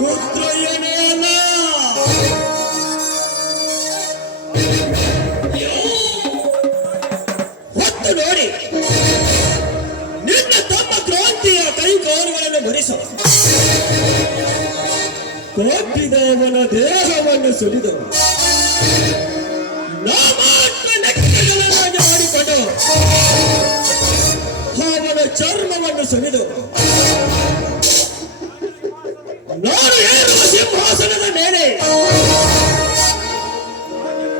ರುದ್ರಯ್ಯನೇ ಅಲ್ಲ. ಹೊತ್ತು ನೋಡಿ ನಿನ್ನ ತಮ್ಮ ಕ್ರಾಂತಿಯ ಕೈಕಾಲುಗಳನ್ನು ಮುರಿಸು. ಕೊಟ್ಟಿದವನ ದೇಹವನ್ನು ಸುಲಿದವು. ನಾಮಾತ್ರ ನೆಕ್ಕೆಗಳನ್ನಾಗಿ ಮಾಡಿಕೊಂಡು ಅವನ ಚರ್ಮವನ್ನು ಸುಲಿದು ನಾನು ಏರುವ ಸಿಂಹಾಸನದ ಮೇಲೆ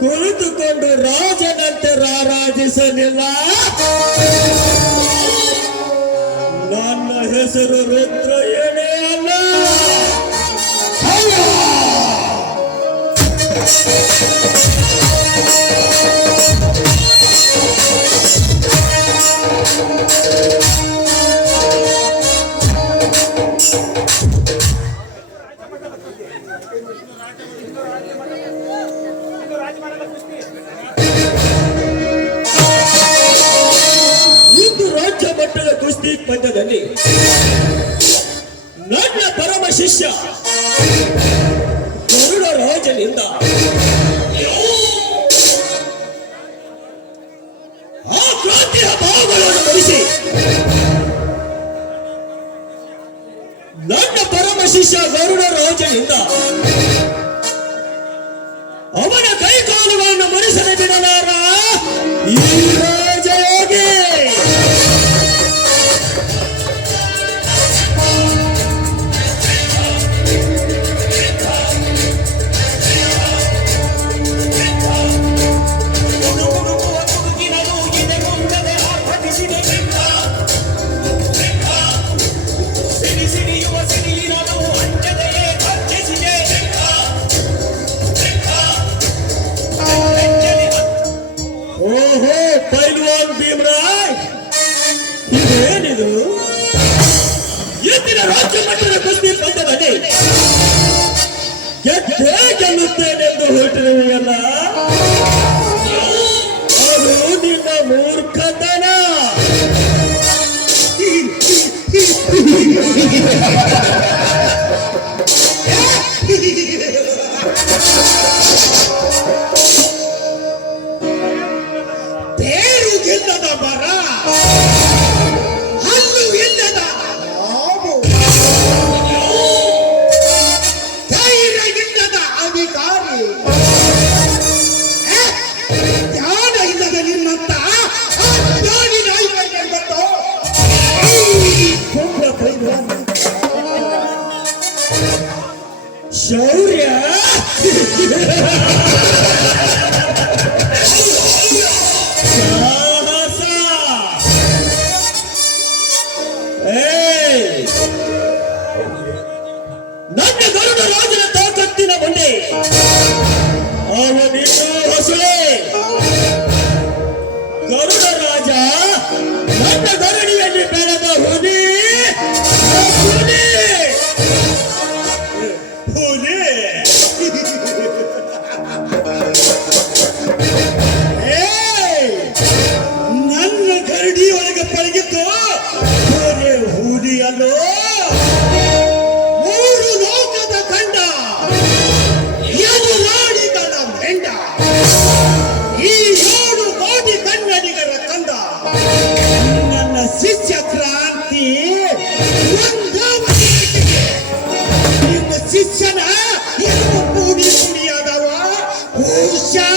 ಕುಳಿತುಕೊಂಡು ರಾಜನಂತೆ ರಾರಾಜಿಸಲಿಲ್ಲ. ನನ್ನ ಹೆಸರು ರುದ್ರಯ್ಯನೇ ಅಲ್ಲ. ಇಂದು ರಾಜ್ಯ ಮಟ್ಟದ ಕುಸ್ತಿ ಪಂದ್ಯದಲ್ಲಿ ನನ್ನ ಪರಮ ಶಿಷ್ಯ ಗರುಡ ರಾಜನಿಂದ ಆ ಕ್ರಾಂತಿಯ ಭಾವಗಳನ್ನು ಮುರಿಸಿ ನನ್ನ ಪರಮ ಶಿಷ್ಯ ಗರುಡ ರಾಜನಿಂದ ಅವನ ಕೈಕಾಲುಗಳನ್ನು ಮುರಿಸದೆ ಬಿಡಲಾರ ಈ ರಾಜಯೋಗಿ. ಓಹೋ ಪೈಲ್ವಾನ್ ಭೀಮರಾಯ್, ಇದೇನಿದು? ಇಂದಿನ ರಾಜ್ಯ ಮಟ್ಟದ ಕುಸ್ತಿ ಪಂದ್ಯದಲ್ಲಿ ಗೆದ್ದೇ ಗೆಲ್ಲುತ್ತೇನೆಂದು ಹೊರಟಿರುವೆಯಲ್ಲ, ಅದು ನಿನ್ನ ಮೂರ್ಖತನ. ಬೇರು ಗೆಲ್ಲದ ಮರ, ಹಲ್ಲು ಇಲ್ಲದ ಹಾವು, ಧೈರ್ಯ ಇಲ್ಲದ ಅಧಿಕಾರಿ, ಜ್ಞಾನ ಇಲ್ಲದ ನಿನ್ನಂತ ಜ್ಞಾನಿ ನಾಯಿಗಳಿಗೆ ಗೊತ್ತು. ಶೌರ್ಯ ಸಾಹಸ. ನನ್ನ ಗರುಡ ರಾಜನ ತಾಕತ್ತಿನ ಮುಂದೆ ಅವನಿನ್ನೂ ಹೊಸಳೆ. ಗರುಡ ರಾಜ ನನ್ನ ಧರಣಿಯಲ್ಲಿ ಬೆಳೆದ ಹುಲಿ. ಹುಲಿ ಹುಲಿ ನನ್ನ ಗರಡಿಯೊಳಗೆ ಪಳಗಿತ್ತು ಬರೇ ಹುಲಿಯಲ್ಲೋ. ಮೂರು ಲೋಕದ ಕಂಡ ಎದುರಾಡಿಗಳ ಮೆಂಡ, ಈ 7 ಕೋಟಿ ಕನ್ನಡಿಗರ ಕಂದ. ನನ್ನ ಶಿಷ್ಯ ಕ್ರಾಂತಿ ನಿನ್ನ ಶಿಷ್ಯನ ಎದುರು ಪುಡಿ ಪುಡಿಯಾದವ ಹುಷಾ.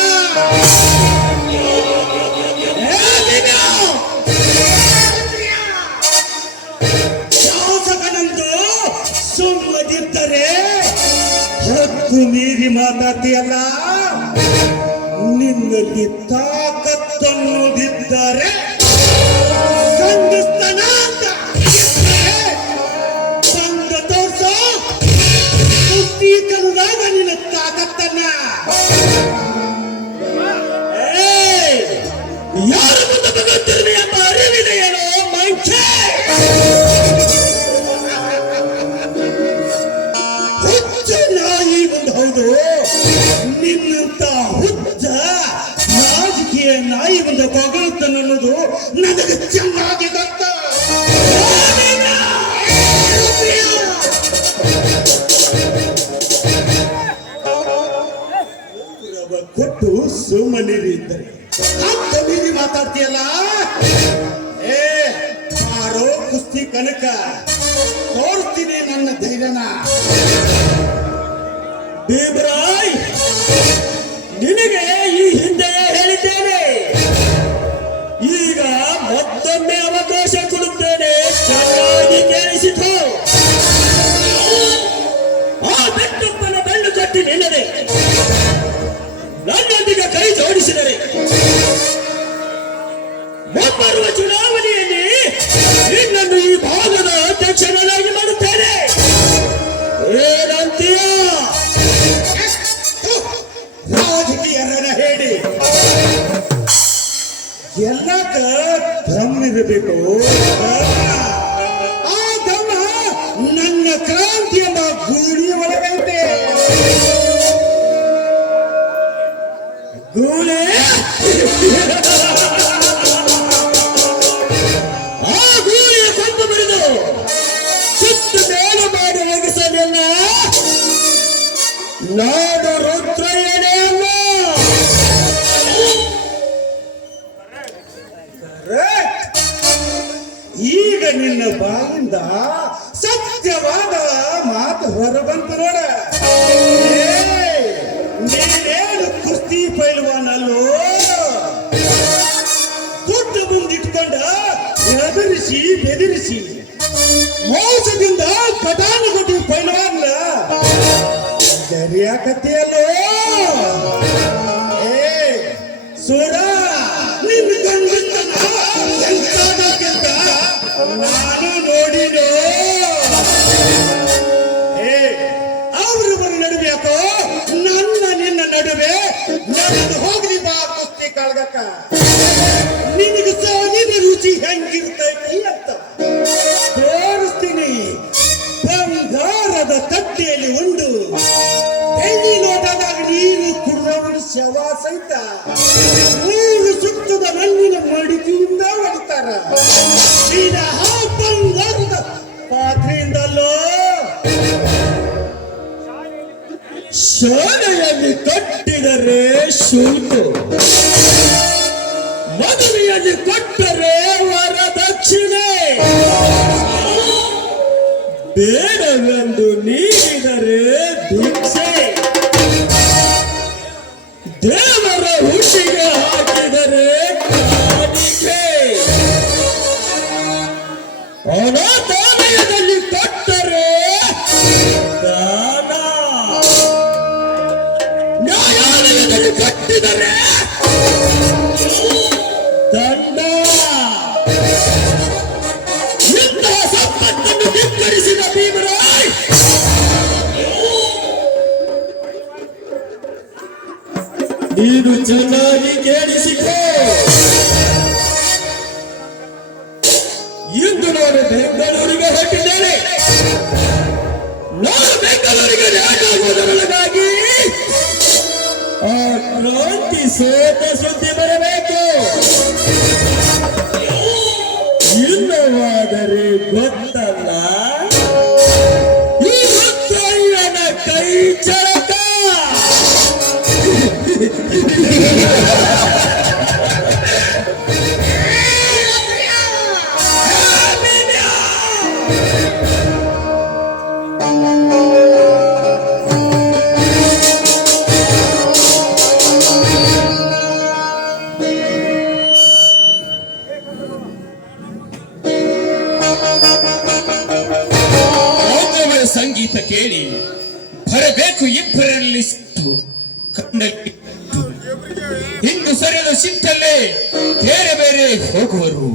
ಶಾಸಕನಂದು ಸುಮ್ಮದಿದ್ದರೆ ಹೊತ್ತು ಮೀರಿ ಮಾತಾಡ್ತೀಯಲ್ಲ, ನಿನ್ನಲ್ಲಿ ತಾಕತ್ತನ್ನುವುದಿದ್ದರೆ ಸಂಧಿಸ್ತನ ಅಂತ ಬಂದು ತೋರ್ಸೋ. ಕುಸ್ತೀಕಂದಾಗ ನಿನ್ನ ತಾಕತ್ತನ್ನ ಯಾರ ಮುಂದೆ ಬಗುತ್ತಿರುವೆ ಎಂಬ ಅರಿವಿದೆಯೇನೋ ಮಂಚೆ? ಹುಚ್ಚ ನಾಯಿ ಒಂದು ಹೌದು, ನಿನ್ನಂತ ಹುಚ್ಚ ನಾಜಿಕೆಯ ನಾಯಿ ಒಂದು ಹೊಗಳುತ್ತನ್ನೋದು ನನಗೆ ಚೆನ್ನಾಗಿ ಗೊತ್ತು. ಸುಮ್ಮನಿರಿ ಇದ್ದರೆ ಹತ್ತು ಮೀರಿ ಮಾತಾಡ್ತೀಯಲ್ಲ. ಏ ಆರೋ ಕುಸ್ತಿ ಕನಕ ತೋರಿಸ್ತೀನಿ ನನ್ನ ಧೈರ್ಯನ. ಭೀಮರಾಯ್, ನಿನಗೆ ಈ ಹಿಂದೆಯೇ ಹೇಳಿದ್ದೇನೆ, ಈಗ ಮತ್ತೊಮ್ಮೆ ಅವಕಾಶ ಕೊಡುತ್ತೇನೆ, ಚೆನ್ನಾಗಿ ಕೇಳಿಸಿತು. ಆ ಬೆಟ್ಟಪ್ಪನ ಬೆಳ್ಳು ಕಟ್ಟಿ ನಿಲ್ಲದೆ ನನ್ನೊಂದಿಗೆ ಕೈ ಜೋಡಿಸಿದರೆ ಮುಂಬರುವ ಚುನಾವಣೆಯಲ್ಲಿ ನಿನ್ನನ್ನು ಈ ಭಾಗದ ಅಧ್ಯಕ್ಷನಾಗಿ ಮಾಡುತ್ತೇನೆ. ಏನಂತೀಯ? ರಾಜಕೀಯರನ್ನ ಹೇಳಿ ಎಲ್ಲಕ್ಕ ದಮ್ಮಿರಬೇಕು. ಆ ದಮ್ಮ ನನ್ನ ಕ್ರಾಂತಿ ಎಂಬ ಗೂಳಿ ಒಳಗೈತೆ. ಗೂಳೆ ಆ ಗೂಳಿಯ ಕೊಂದು ಬಿಡಿದು ಸುತ್ತು ಮೇಲು ಮಾಡಿ ಒಗಿಸಲಿಲ್ಲ ನಾಡು ರುದ್ರಯ್ಯನೇ ಅಲ್ಲ. ಈಗ ನಿನ್ನ ಬಾಯಿಂದ ಸತ್ಯವಾದ ಮಾತು ಹೊರಬಂತು ನೋಡ. ನೀನೇನು ಕುಸ್ತಿ ಪೈಲ್ವಾನಲ್ಲೋ, ದುಡ್ಡು ಮುಂದಿಟ್ಕೊಂಡ ಎದುರಿಸಿ ಬೆದರಿಸಿ ಮೋಸದಿಂದ ಪಟಾನುಗುಟ್ಟಿ ಪೈಲ್ವಾನ್ಲ ಸರಿಯಾಕತ್ತೆಯಲ್ಲೋ. ಏ ಸುರ, ನಿನ್ನ ಗಂಡನ್ನ ಎಂತಾದಕ್ಕಿಂತ ನಾನು ನೋಡಿನೋ. ಏ ಅವ್ರಿಬ್ಬರ ನಡುವೆ ಯಾಕೋ ನನ್ನ ನಿನ್ನ ನಡುವೆ ನಡೆದು ಹೋಗ್ಲಿ ಬಾ ಕುಸ್ತಿ ಕಾಳ್ಗಕ್ಕ. ನಿನಗೆ ಸೋಲಿನ ರುಚಿ ಹೆಂಗಿರ್ತೈತಿ ಅಂತ ತೋರಿಸ್ತೀನಿ. ಬಂಗಾರದ ತಟ್ಟೆಯಲ್ಲಿ ಉಂಡು ಬೆಳ್ಳಿ ಲೋಟದಾಗ ನೀರು ಕುಡಿದವರು ಶವ ಸಹಿತ ಮೂರು ಸುತ್ತದ ಮಣ್ಣಿನ ಮಡಿಕೆಯಿಂದ ಹೊಡಿತಾರ. ಬಂಗಾರದ ಪಾತ್ರೆಯಿಂದಲ್ಲೋ. ಶಾಲೆಯಲ್ಲಿ ಕಟ್ಟಿದರೆ ಶುಲ್ಕ, ಮದುವೆಯಲ್ಲಿ ಕೊಟ್ಟರೆ ವರದಕ್ಷಿಣೆ, ಬೇಡವೆಂದು ನೀಡಿದರೆ ಭಿಕ್ಷೆ, ದೇವರ ಹುಟ್ಟಿಗೆ ಹಾಕಿದರೆ ಕಾಣಿಕೆ, ಅನಾಥಾಲಯದಲ್ಲಿ ಕೊಟ್ಟರೆ ದಾನ, ನ್ಯಾಯಾಲಯದಲ್ಲಿ ಕಟ್ಟಿದರೆ ದಂಡ. ಇಂತಹ ಸಂಪತ್ತನ್ನು ಧಿಕ್ಕರಿಸಿದ ಭೀಮರಾಯ್ ನೀನು ಚೆನ್ನಾಗಿ ಕೇಳಿಸಿಕೋ. ಇಂದು ನಾನು ಬೆಂಗಳೂರಿಗೆ ಹೊರಟಿದ್ದೇನೆ. ನಾನು ಬೆಂಗಳೂರಿಗೆ ರಾಜಾಗುವುದರೊಳಗಾಗಿ ಆ ಕ್ರಾಂತಿ ಸೋತ ಸುದ್ದಿ ಬರಬೇಕು. ಇಲ್ಲವಾದರೆ ಗೊತ್ತಲ್ಲ, ಈ ರುದ್ರಯ್ಯನ ಕೈ ಚಳಕ. ಸಂಗೀತ ಕೇಳಿ ಬರಬೇಕು ಇಬ್ಬರಲ್ಲಿ ಕಣ್ಣಲ್ಲಿ ಇಂದು ಸರಿದ ಸಿಟ್ಟಲ್ಲೇ ಬೇರೆ ಬೇರೆ ಹೋಗುವರು.